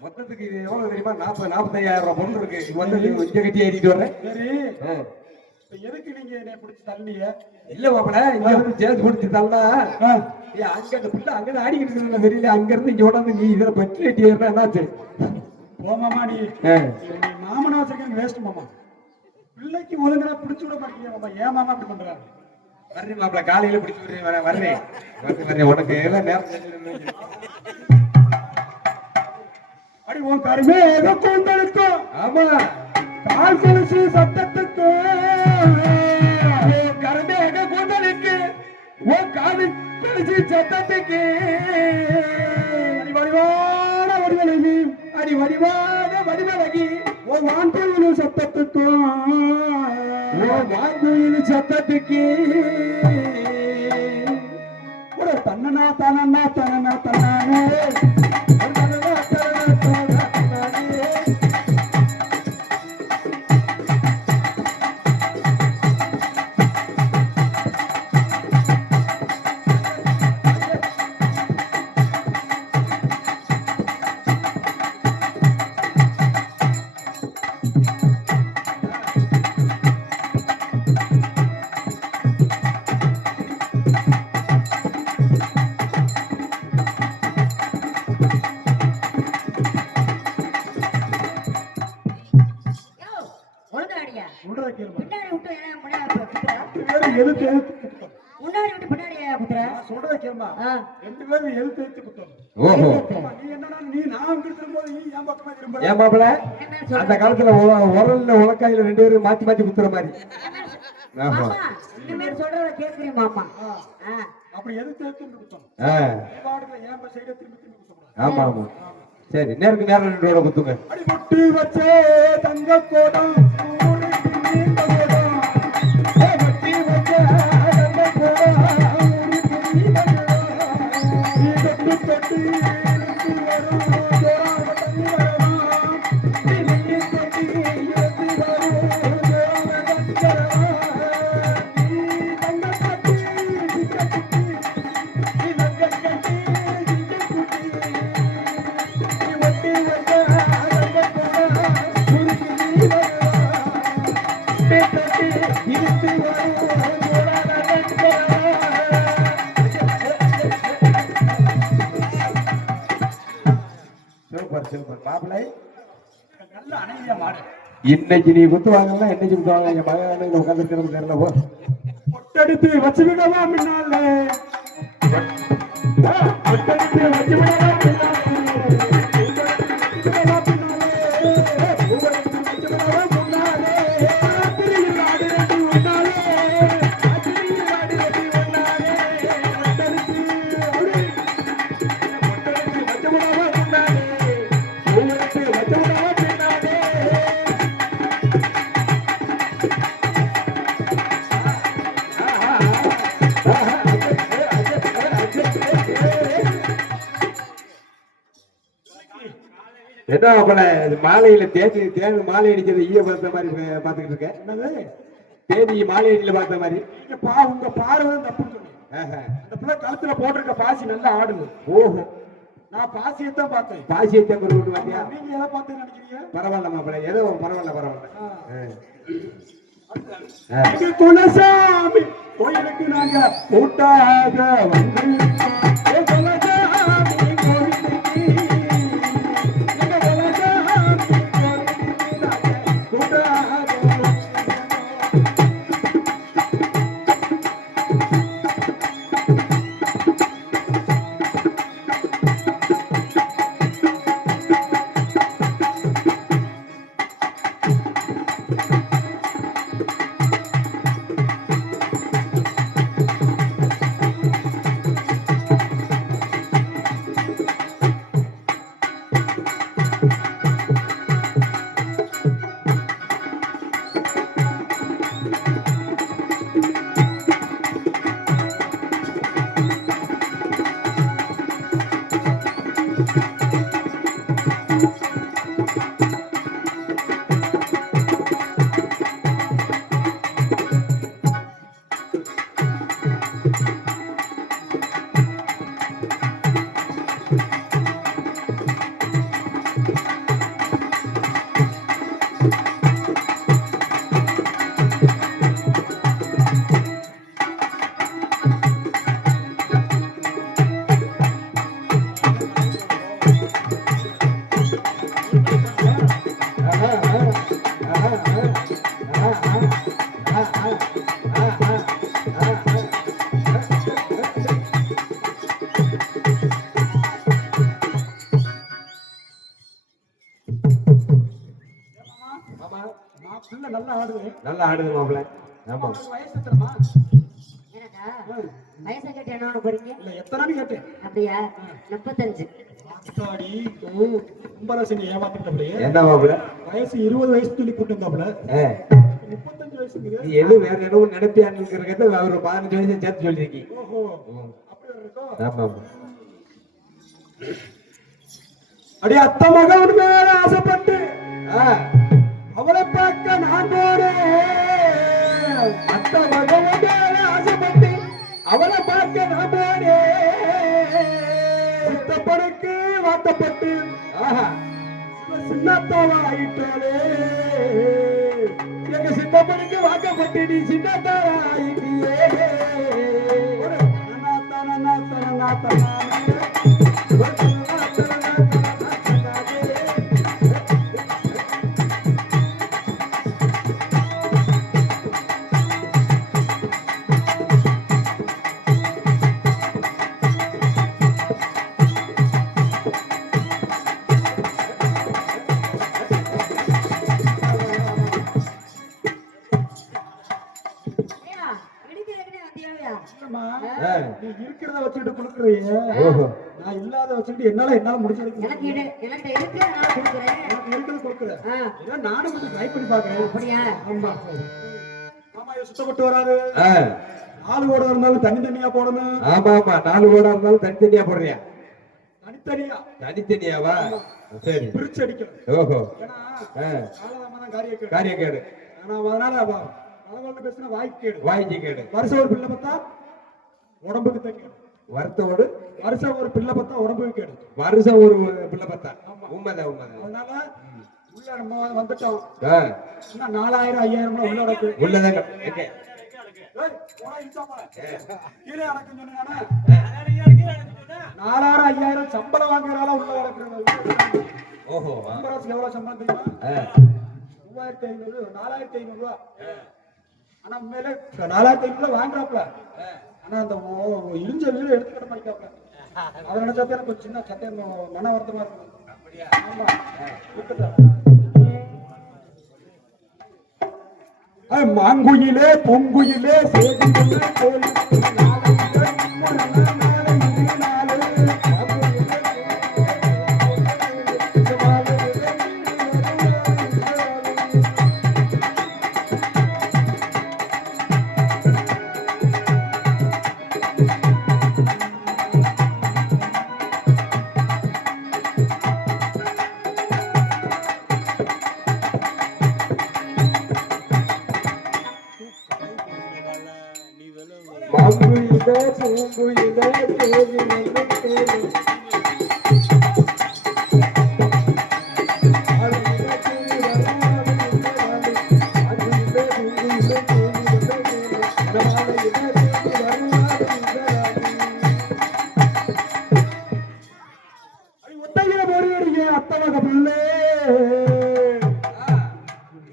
மொத்தத்துக்கு இது எவ்வளவு தெரியுமா? 40,000-45,000 பொருள் இருக்கு. வந்து இங்க கட்டி ஏறிட்டு வரேன். சரி எதுக்கு நீங்க என்னை பிடிச்சி தள்ளிய? இல்ல மாப்பிள்ள இங்க வந்து சேர்த்து பிடிச்சி தள்ளா அங்க அந்த பிள்ளை அங்க ஆடிக்கிட்டு இருக்குன்னு தெரியல. அங்க இருந்து இங்க உடனே நீ இதுல பற்றி கட்டி ஏறினா என்னாச்சு? போமாமா நீ மாமனா வச்சிருக்க வேஸ்ட் மாமா. பிள்ளைக்கு ஒழுங்கா பிடிச்சு விட மாட்டேங்க மாமா. ஏன் மாமா அப்படி பண்ற? வர்றேன் மாப்பிள்ள காலையில பிடிச்சு வர்றேன் வர்றேன் வர்றேன் உனக்கு எல்லாம் நேரம் செஞ்சிருந்தேன். அடி உன் கருமேக கூந்தலுக்கும் ஆமா கால் கொலுசு சத்தத்துக்கும் கருமேக கூந்தலுக்கு உன் காது கொலுசு சத்தத்துக்கு அடி வடிவான வடிவழகி அடி வடிவான வடிவழகி உன் வான்கோயில் சத்தத்துக்கும் உன் வாங்குயில் சத்தத்துக்கு ஒரு தன்னனா தனனா தனனா தன்னானே தன்னனா தனனா தனனா தன்னானே. யோ, ஒழுங்காடியா சொல்றத கேளுமா பின்னாடி விட்டு ஏன் முன்னாடி குத்துற? எழுத்து எழுத்து குத்தம் முன்னாடி விட்டு பின்னாடி ஏன் குத்துற? நான் சொல்றத கேளுமா ஆ, ரெண்டு பேரும் எழுத்து எழுத்து குத்தம் ஓஹோ ஆமா, நீ என்னன்னா நீ நான் அங்க இருக்கும்போது நீ என் பக்கமா திரும்ப ஏன் மாப்பிள்ள என்ன அந்த சொல்ற? காலத்துல உரல்ல உலக்காயில ரெண்டு பேரும் மாத்தி மாத்தி குத்துற மாதிரி ஆமா மாமா, இனிமேல் சொல்றத கேக்குறீ மாமா. ஆ, அப்படி எழுத்து எழுத்து குத்தம் ஆ, பாடல ஏன் சைட திரும்பி திரும்பி குத்தம் ஆமா ஆமா சரி நேருக்கு நேரம் ரெண்டோட குத்துங்க அடி பொட்டு வச்சே தங்க கோடம் ஊருக்கு நீண்ட கோடம் ஏ பொட்டி வச்சே தங்க கோடம் ஊருக்கு நீண்ட கோடம் நீ தொட்டு தொட்டு இழுத்து வரும் ஜோராக தண்ணி வரலாம் நீ நெய்யை தொட்டு இழுத்து வரும் ஜோராக தண்ணி வரலாம் நீ தங்க கட்டி சிக்க குட்டி நீ தங்க கட்டி சிக்க குட்டி நீ ஒட்டி வச்ச தங்க கோடம் ஊருக்கு நீ வரலாம் நீ தொட்டு இழுத்து வரும் ஜோராக தண்ணி வரலாம் சூப்பர் சூப்பர் மாப்பிள்ளை நல்ல அணையா மாடு இன்னைக்கு நீ குத்துவாங்கன்னா என்னைக்கு குத்துவாங்க என் மகன் உட்காந்துருக்கிறது தெரியல போ பொட்டெடுத்து வச்சு விடவா முன்னாலே பொட்டெடுத்து வச்சு விடவா என்ன மாப்பிள்ள மாலையில தேனி தேனி மாலை அடிக்கிறது ஈய பார்த்த மாதிரி பாத்துக்கிட்டு இருக்கேன் என்னது தேனி மாலை அடியில பார்த்த மாதிரி நீங்க உங்க பார்வை தப்புன்னு சொன்னீங்க ஆஹா. அந்த பிள்ளை கழுத்துல போட்டிருக்க பாசி நல்லா ஆடுது ஓஹோ நான் பாசியத்தான் பார்த்தேன் பாசியத்தை கொண்டு வாத்தியா நீங்க எதை பார்த்து நினைக்கிறீங்க பரவாயில்ல மாப்பிள்ள ஏதோ பரவாயில்ல பரவாயில்ல எங்க குலசாமி கோயிலுக்கு நாங்க கூட்டாக வந்திருக்கோம். ஏ குலசாமி கோயிலுக்கு, எங்க குலசாமி கோயிலுக்கு நாங்க கூட்டாக வந்திருக்கோம். நல்லா ஆடுது. நல்லா ஆடுது மாப்பிள்ள. ஆமா உங்களுக்கு வயசு எத்தனைமா? எனக்கா வயசை கேட்டு என்ன பண்ண போறீங்க? இல்ல எத்தனைன்னு கேட்டேன். அப்படியா? 35. ஆத்தாடி, கும்பராசனி ஏமாத்திட்டப்படியே. என்ன மாப்பிள்ள? வயசு 20 வயசு சொல்லி கூட்டு வந்தாப்புல. 35 வயசுக்கு. நீ எது வேற எதுவும் நினைப்பியான்னு இருக்கிறத ஒரு 15 வயசு சேர்த்து சொல்லிருக்கீங்க. ஓஹோ, அப்படி இருக்கோம். ஆமா ஆமா. அடி அத்த மகன் மேல ஆசைப்பட்டு அவளை பார்க்க நான் போறேன். அத்த மகன் மேல ஆசைப்பட்டு அவளை பார்க்க நான் போறேன். சித்தப்பனுக்கு வாக்கப்பட்டு சின்னத்தாவா ஆயிட்டாலே. எங்க சித்தப்பனுக்கு வாக்கப்பட்டு நீ சின்னத்தாவா ஆயிட்டியே. ஐயா, இடிக்கிறதுக்குனே வந்தியாயா? நீ இருக்கிறத வச்சுட்டு கொடுக்குறீங்க. நான் இல்லாத வச்சுட்டு என்னால முடிச்சிருக்கு. எனக்கு இருக்கு, நான் கொடுக்குறேன். எனக்கு இருக்கிறத கொடுக்குறேன். ஏன்னா நானும் கொஞ்சம் ட்ரை பண்ணி பாக்குறேன். அப்படியா? ஆமா ஆமா, இது சுத்தப்பட்டு வராது. 4 ஓட இருந்தாலும் தனித்தனியா போடணும். ஆமா ஆமா, 4 ஓடா இருந்தாலும் தனித்தனியா போடுறியா? தனித்தனியா. தனித்தனியாவா? சரி, பிரிச்சு அடிக்கணும். ஓஹோ. ஏன்னா காலதாம தான் காரியக்கேடு. காரியக்கேடு. அதனால பலவல்ல பேசினா வாய்க்கு கேடு. வாய்க்கு கேடு. வருஷம் ஒரு பிள்ளை பார்த்தா உடம்புக்கு தான் கேடு. வருத்தோடு வருஷம் ஒரு பிள்ளை பார்த்தா உடம்புக்கு கேடு. வருஷம் ஒரு பிள்ளை பார்த்தா. உண்மைதான் உண்மைதான். அதனால உள்ள நம்ம வந்துட்டோம். இன்னும் 4000 5000 உள்ள நடக்கு. உள்ளதாங்க. எங்க? ஏய், போடா இன்சாமா. கீழே அடக்குன்னு சொன்னானே. 4000 5000 சம்பளம் வாங்குறால உள்ள நடக்குறாங்க. ஓஹோ. கும்பராசுக்கு எவ்வளவு சம்பளம் தெரியுமா? 3500 4500 ரூபாய். ஆனா உண்மையிலே 4500 வாங்குறாப்ல. ஆனா அந்த இழிஞ்ச வீடு எடுத்துக்கிட மாட்டாப்ல. அதை நினைச்சாதான் எனக்கு ஒரு சின்ன சட்டம் மன வருத்தமா இருக்கு. ஆமா. மாங்குயிலே பொங்குயிலே சேகுயிலே கோயில்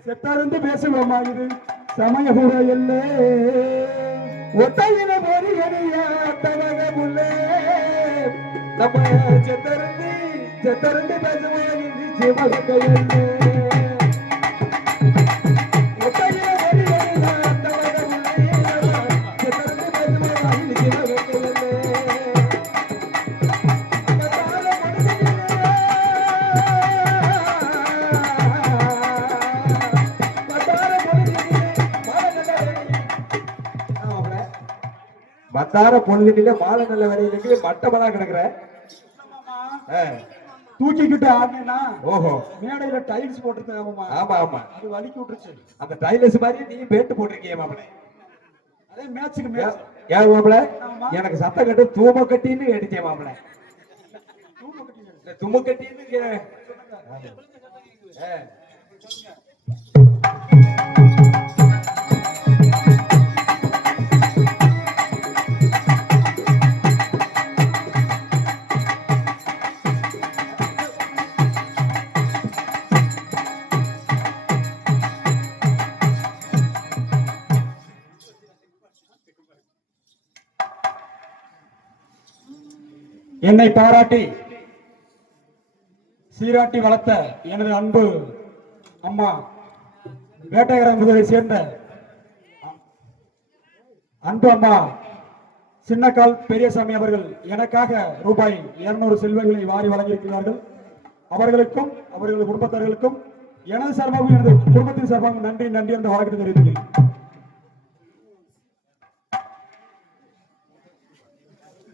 செத்தாருந்து பேசுவோமா? இது சமய கூட இல்லை. ஒத்தையில போரி எடிய அத்தவக புள்ளே. நம்ம செத்தருந்து பேசுவோமா? இது சிவக இல்லை. ஒத்தையில போரி எடிய அத்தவக புள்ளே. செத்தருந்து பேசுவோமா? இது சிவக இல்லை. மத்தார பொழுதுல மாலை நல்ல வேலையில மட்டமெல்லாம் கிடக்குற. தூக்கிக்கிட்டு ஆடினா. ஓஹோ. மேடையில டைல்ஸ் போட்டுருக்காங்கம்மா. ஆமா ஆமா, அது வலிக்கு விட்டுருச்சு. அந்த டைல்ஸ் மாதிரி நீ பேட்டு போட்டிருக்கிய மாப்பிள. அதே மேட்சுக்கு மேட்ச். ஏன் மாப்பிள? எனக்கு சத்தம் கட்டு தூம கட்டின்னு அடிச்சே மாப்பிள. தும்ம கட்டின்னு. என்னை பாராட்டி சீராட்டி வளர்த்த எனது அன்பு அம்மா வேட்டையரம்புகளை சேர்ந்த அன்பு அம்மா சின்னக்கால் பெரியசாமி அவர்கள் எனக்காக ரூபாய் 200 செல்வங்களை வாரி வழங்கியிருக்கிறார்கள். அவர்களுக்கும் அவர்களது குடும்பத்தார்களுக்கும் எனது சார்பாகவும் எனது குடும்பத்தின் சார்பாகவும் நன்றி நன்றி என்ற வாழ்க்கை தெரிவித்துள்ளேன்.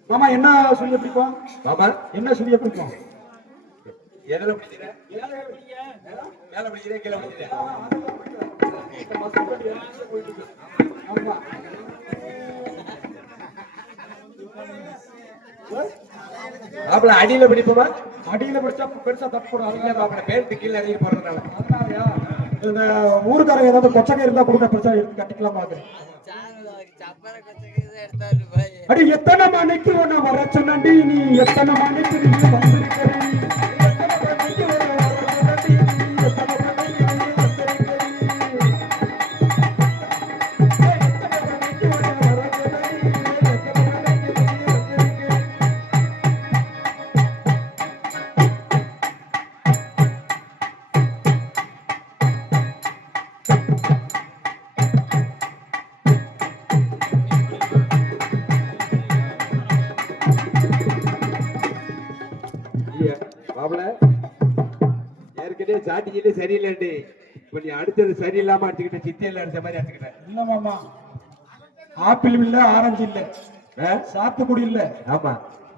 மாமா என்ன சொல்லிய பிடிக்கும்? மாமா என்ன சொல்லிய பிடிக்கும்? எதுல பிடிக்கிற? மேல பிடிக்கிற கீழே பிடிக்கிற? ஆமா. மாப்பிள்ள அடியில பிடிப்போமா? அடியில பிடிச்சா பெருசா தப்பு போடும். இல்ல மாப்பிள்ள பேருக்கு கீழே இறங்கி போறதுனால. அதனாலயா இந்த ஊருக்காரங்க ஏதாவது கொச்சகை இருந்தா கொடுக்க பெருசா எடுத்து கட்டிக்கலாம் பாக்குறேன். அடி எத்தனை மணிக்கு உன்னை வர சொன்னடி, நீ எத்தனை மணிக்கு நீ வந்திருக்கிற? மாப்பிள்ள ஏற்கனவே சாட்டிக்கிட்டு சரியில்லைண்டு இப்ப நீ அடிச்சது சரியில்லாம அடிச்சுக்கிட்ட, சித்தியில அடிச்ச மாதிரி அடிச்சுக்கிட்ட. இல்ல மாமா, ஆப்பிள் இல்ல, ஆரஞ்சு இல்ல, சாத்துக்குடி இல்ல, ஆமா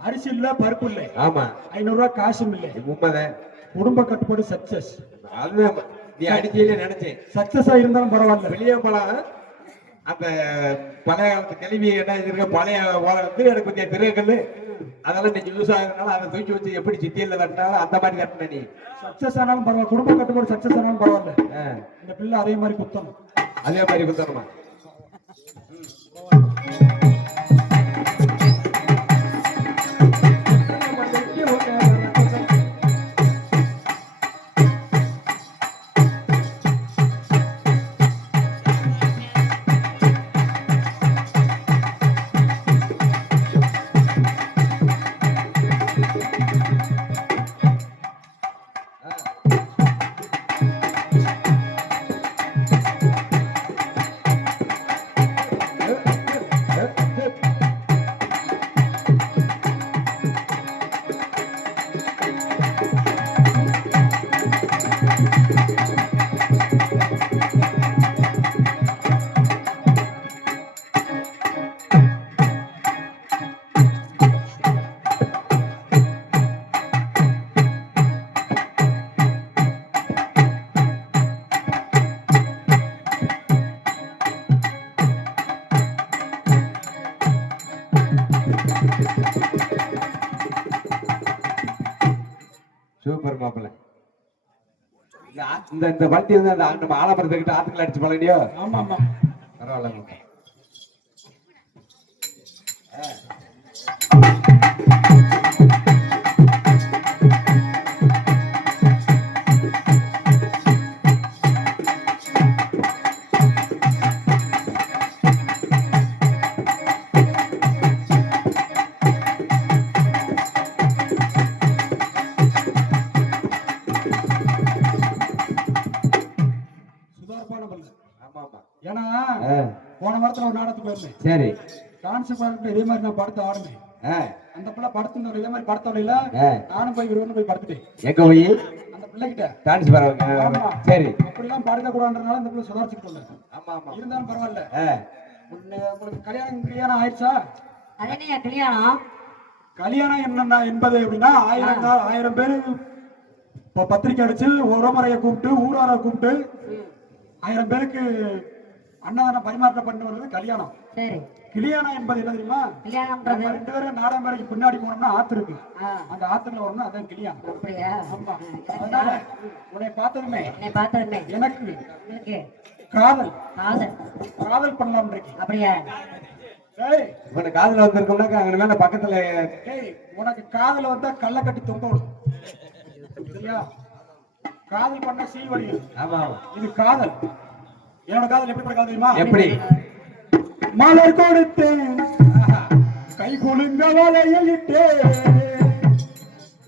அரிசி இல்ல, பருப்பு இல்ல, ஆமா 500 ரூபாய் காசும் இல்ல. உண்மைதான். குடும்ப கட்டுப்பாடு சக்சஸ். அதுதான் நீ அடிச்சீல நினைச்சேன். சக்சஸா இருந்தாலும் பரவாயில்ல. வெளியே போலாம். அந்த பழைய காலத்து கேள்வி என்ன இருக்க பழைய வந்து எனக்கு கொஞ்சம் திருகல் அதெல்லாம் இன்னைக்கு யூஸ் ஆகுறதுனால அதை தூக்கி வச்சு எப்படி சித்தியில தட்டினாலும் அந்த மாதிரி தட்டின நீ சக்சஸ் ஆனாலும் பரவாயில்ல. குடும்ப கட்டுப்பாடு சக்சஸ் ஆனாலும் பரவாயில்ல. இந்த பிள்ளை அதே மாதிரி குத்தணும். அதே மாதிரி குத்தணுமா? சூப்பர் மாப்பிள்ள. இந்த வண்டி வந்து அந்த நம்ம ஆலமரத்துக்கிட்ட ஆத்துக்கள் அடிச்சு பழகியோ? ஆமா ஆமா பரவாயில்ல. ஏன்னா போன வாரத்துல ஒரு நாடகத்துக்கு போயிருந்தேன். சரி. டான்ஸ் பாட்டு இதே மாதிரி நான் படுத்து ஆடுனேன். அந்த பிள்ளை படுத்து இதே மாதிரி படுத்தோடையில நானும் போய் விரும்பி போய் படுத்துட்டேன். எங்க போய்? அந்த பிள்ளைகிட்ட டான்ஸ் பாருங்க. சரி. அப்படிலாம் படுக்க கூடாதுன்றனால அந்த பிள்ளை சுதாரிச்சுக்கிட்டு. ஆமா ஆமா. இருந்தாலும் பரவாயில்ல. உங்களுக்கு கல்யாணம் ஆயிடுச்சா? அதே கல்யாணம் கல்யாணம் என்ன என்பது எப்படின்னா 1000 பேரு பத்திரிக்கை அடிச்சு உரமுறையை கூப்பிட்டு ஊராரை கூப்பிட்டு 1000 பேருக்கு அன்னதானம் பரிமாற்றம் பண்ணி வருது கல்யாணம். சரி. கல்யாணம் என்பது என்ன தெரியுமா? கல்யாணம்ன்றது 2 பேரும் நாடகம் மேடைக்கு பின்னாடி போனோம்னா ஆத்து இருக்கு. அந்த ஆத்துல வரணும், அதான் கல்யாணம். அப்படியா? ஆமா. அதனால உன்னை பார்த்ததுமே எனக்கு காதல் பண்ணலாம் இருக்கு. அப்படியா? ஏய், உனக்கு காதல வந்திருக்கோம்னாக்க அங்க மேல பக்கத்துல உனக்கு காதல வந்தா கள்ள கட்டி தொங்க விடும். சரியா? காதல் பண்ண சீவழி. ஆமா. இது காதல். என்னோட காதல் எப்படி காதல் தெரியுமா? எப்படி? மலர் கொடுத்தேன் கை குலுங்க வலையிட்டு,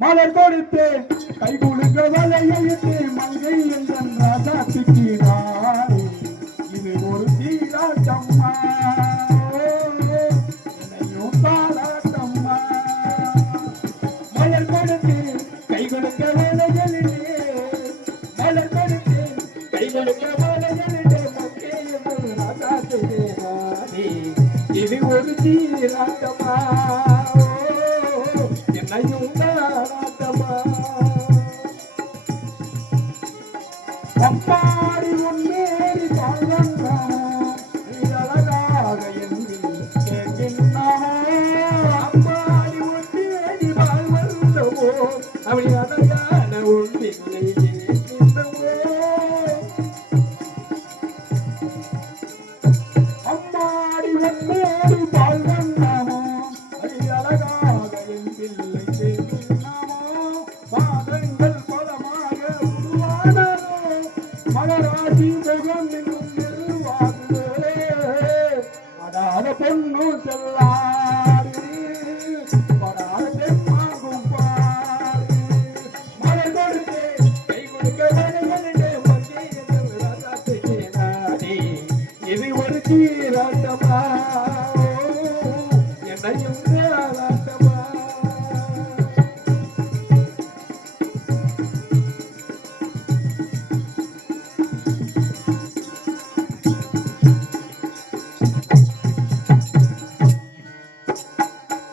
மலர் கொடுத்தேன் கை குலுங்க வலையிட்டு, மங்கை என்ற ராஜா திட்டினார். மலர் கொடுத்து கை கொடுக்க வேலைகளிலே மலர் கொடுத்து கை கொடுக்க வேலைகளிலே மங்கையம்மன் ராசாத்தி தேவானே இது ஒரு தீராட்டமா என்னையும் தாராட்டமா அம்மாடி உன்னேறி பாழ்வண்ணா நீ அழகாக எண்ணில் கேட்கின்றானோ அம்மாடி உன்னேறி பாழ்வண்ணவோ அவள் அழகான உன்னில்லை கேட்கின்றவோ அம்மாடி உன்னேறி பாழ்வண்ணாமோ அவள் அழகாக என் பிள்ளை கேட்கின்றானோ பாதங்கள் பலமாக உருவானோ மகராசி முகம் எங்கும் நிறுவாகுதே அடாத பொண்ணு செல்லாது படாத பெண்மாகும் பாரு மலர் கொடுத்து கை கொடுக்க வேலைகளிலே மங்கை என்று ராசாத்தியே நாடி இது ஒரு சீராட்டமா என்னையும் ஆராட்டமா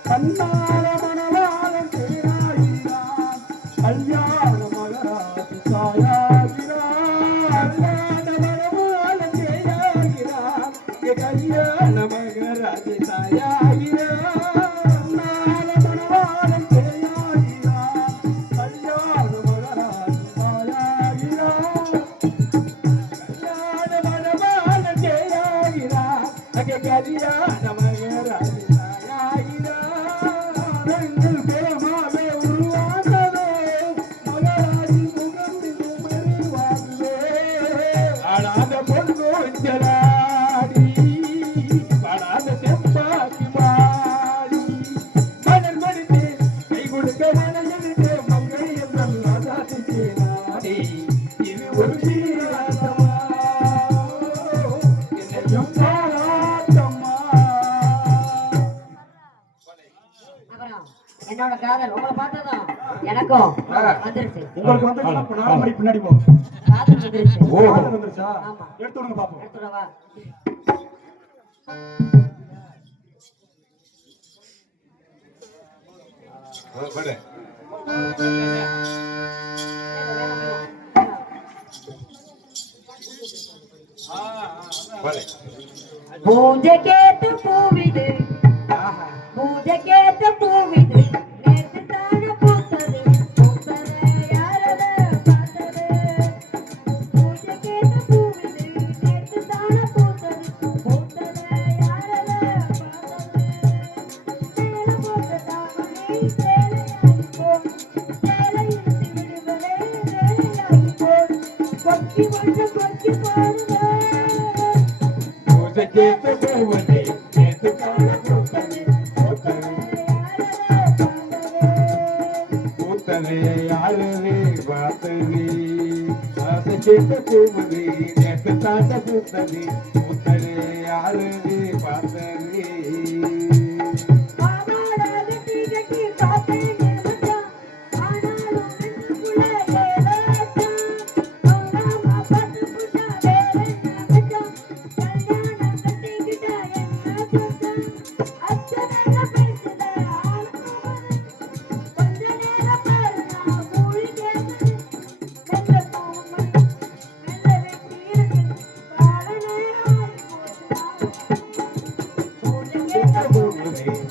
கண்ணால மணவாளன் தேராயினான் கல்யாண மகராசி தாயாகிறான் கல்யாண மணவாளன் தேராகிறான் கல்யாண மகராசி தாயாகிறான் கண்ணால மணவாளன் தேராகிறான் கல்யாண மகராசி தாயாகிறான் கல்யாண மணவாளன் தேராகிறான் கல்யாண மகராசி அப்புறம் என்னோட காதல் உங்களை பார்த்ததும் எனக்கும் வந்துருச்சு. உங்களுக்கு வந்து நாலு மணி பின்னாடி போ காதல் வந்துருச்சு. காதல் வந்துருச்சா ஆமா. எடுத்து விடுங்க பாப்போம் எடுத்துடவா? பூஜைக்கேத்த பூவிது பூஜைக்கேத்த பூவிது நேற்று தான பூத்தது பூத்தது யாரத பார்த்தது பூஜைக்கேத்த பூவிது நேற்று தான பூத்தது பூத்தது யாரத பார்த்தது சேல போட்ட தாமரை சேலையாகி போல் சேலை இழுத்து விடுவதே வேலையாகி போல் கொக்கி வந்து கொக்கி பாருங்க பூஜைக்கேத்த பூவதி நேத்து காண பூத்தது பூத்தது யாரது பார்த்தது ஆசைக்கேத்த பூவதி நேத்து காண பூத்தது பூத்தது யாரது பார்த்தது ஆனாடாது தீகட்டி பார்த்தேன் மச்சான் ஆனாலும் நெஞ்சுக்குள்ள ஏதாச்சும் ஆனாமா பார்த்து புட்டா வேற மச்சான் கல்யாணம் கட்டிக்கிட்டா என்ன சொன்னான் அச்சனைய பேசுத ஆளுமவன் கொஞ்ச நேரம் பாரு நான் மூழ்கி கேட்டது மெல்ல போகும்படி மெல்ல வெட்டி இருக்கு கால நேரம் ஆகி போச்சு பூஜை கேட்ட பூமி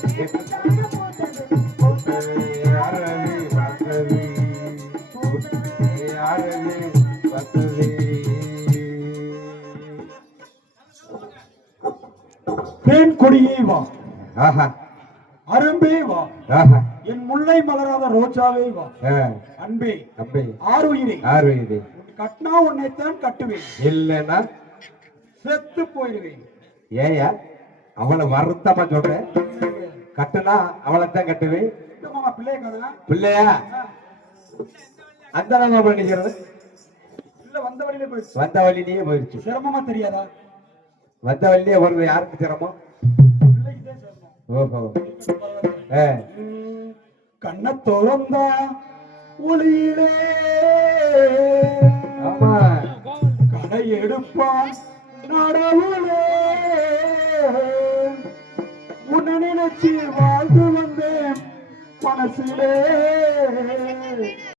நேற்று தான போட்டது பூத்தது யாரது பார்த்தது பூத்தது யாரது பார்த்தது தேன் கொடியே வா ஆஹா அரும்பே வா ஆஹா என் முல்லை மலராத ரோஜாவே வா அன்பே அப்பே ஆறுயிரே யாரு இது கட்டினா உன்னைத்தான் கட்டுவேன் இல்லைன்னா செத்து போயிடுவேன் ஏயா அவளை வருத்தமா சொல்றேன் கட்டுனா அவளைத்தான் கட்டுவேன் மாமா பிள்ளைய கதை பிள்ளையா அந்த நம்ம பண்ணிக்கிறது இல்ல வந்த வழியில போயிடுச்சு வந்த வழியிலேயே போயிடுச்சு சிரமமா தெரியாதா வந்த வழியிலேயே வருது யாருக்கு சிரமம் பிள்ளைக்குதான் சிரமம் ஓஹோ கண்ண திறந்தா ஒளியிலே ஆமா கடை எடுப்பான் நடவுளே உன்னை நினைச்சு வாழ்ந்து வந்தேன் மனசிலே